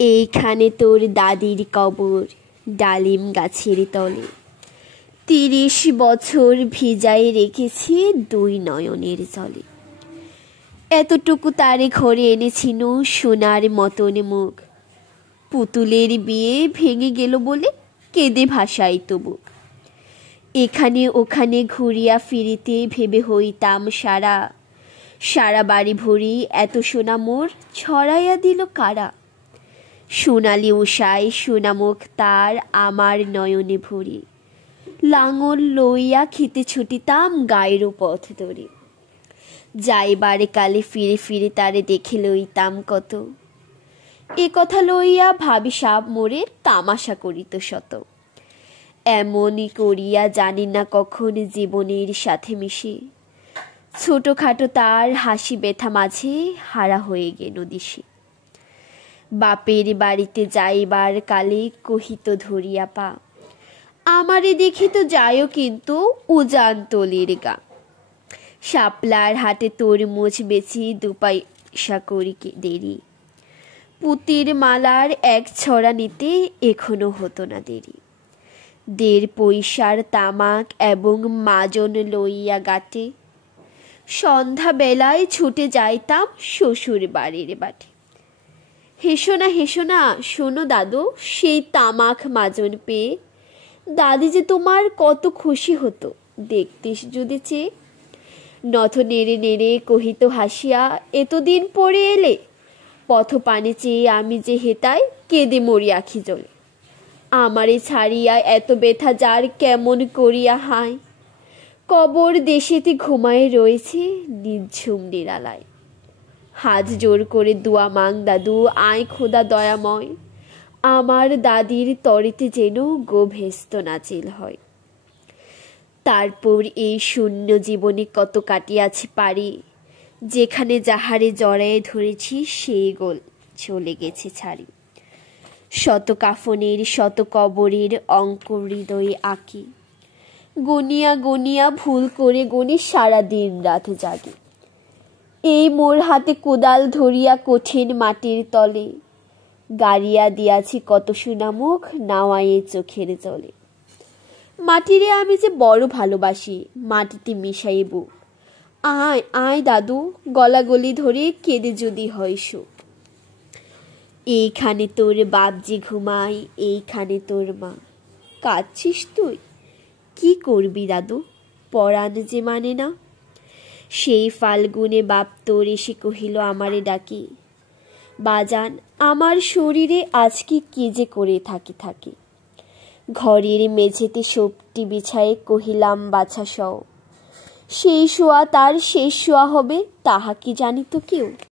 এইখানে তোর দাদির কবর ডালিম গাছের তলে, ৩০ বছর ভিজায় রেখেছি দুই নয়নের জলে। এতটুকু তারে ঘরে এনেছিল সোনার মতন মুখ, পুতুলের বিয়ে ভেঙে গেল বলে কেঁদে ভাসাই তবু। এখানে ওখানে ঘুরিয়া ফিরিতে ভেবে হইতাম সারা, সারা বাড়ি ভরি এত সোনা মোর ছড়াইয়া দিল কারা। সোনালি উষায় সোনামুখ তার আমার নয়নে ভরি, লাঙল লইয়া খেতে ছুটিতাম গায়ের পথ ধরে। যাইবারে কালে ফিরে ফিরে তারে দেখে লইতাম কত, এ কথা লইয়া ভাবি সাপ মোরে তামাশা করিত শত। এমনই করিয়া জানি না কখন জীবনের সাথে মিশে, ছোটখাটো তার হাসি ব্যথা মাঝে হারা হয়ে গেল দিশে। বাপের বাড়িতে যাইবার কালে কহিত ধরিয়া পা, আমারে দেখিত যায়ও কিন্তু উজান তলির গা। শাপলার হাটে তরমুজ বেচি ২ পয়সা করি দেরি, পুতির মালার ১ ছড়া নিতে এখনো হতো না দেরি। ১.৫ পয়সার তামাক এবং মাজন লইয়া গাটে, সন্ধ্যা বেলায় ছুটে যাইতাম শ্বশুর বাড়ির বাটে। হেসো না শোনো দাদু, সেই তামাক মাজন পেয়ে দাদি যে তোমার কত খুশি হতো দেখতিস যদি চেয়ে। নথ নেড়ে নেড়ে কহিত হাসিয়া, এতদিন পরে এলে, পথ পানে চেয়ে আমি যে হেতায় কেঁদে মরি আখি জলে। আমারে ছাড়িয়া এত ব্যথা যার কেমন করিয়া হায়, কবর দেশেতে ঘুমায়ে রয়েছে নিঝুম নিরালায়। হাত জোর করে দুয়া মাং দাদু, আয় খোদা দয়াময়, আমার দাদির তরেতে যেন গোভেস্ত নাচিল হয়। তারপর এই শূন্য জীবনে কত কাটিয়াছি পারি, যেখানে যাহারে জড়ায়ে ধরেছি সেই গোল চলে গেছে ছাড়ি। শত কাফনের শত কবরের অঙ্ক হৃদয়ে আঁকি, গনিয়া গনিয়া ভুল করে গনি সারা দিন রাত জাগি। এই মোর হাতে কোদাল ধরিয়া কঠিন মাটির তলে, গাড়িয়া দিয়াছি কত সোনামুখ নাওয়ায়ে চোখের জলে। মাটিরে আমি যে বড় ভালোবাসি, মাটিতে মিশাই বুক। আয় আয় দাদু, গলাগলি ধরে কেঁদে যদি হয় শোক। এইখানে তোর বাপজি ঘুমাই, এইখানে তোর মা। কাঁদছিস তুই, কি করবি দাদু, পরাণ যে মানে না। সেই ফাল্গুনে বাপ তোর এসে কহিল আমারে ডাকি, বাজান আমার শরীরে আজকে কি যে করে থাকি। ঘরের মেঝেতে সোপটি বিছায়ে কহিলাম বাছা সও, সেই শোয়া তার শেষ শোয়া হবে তাহা কি জানিত কেউ।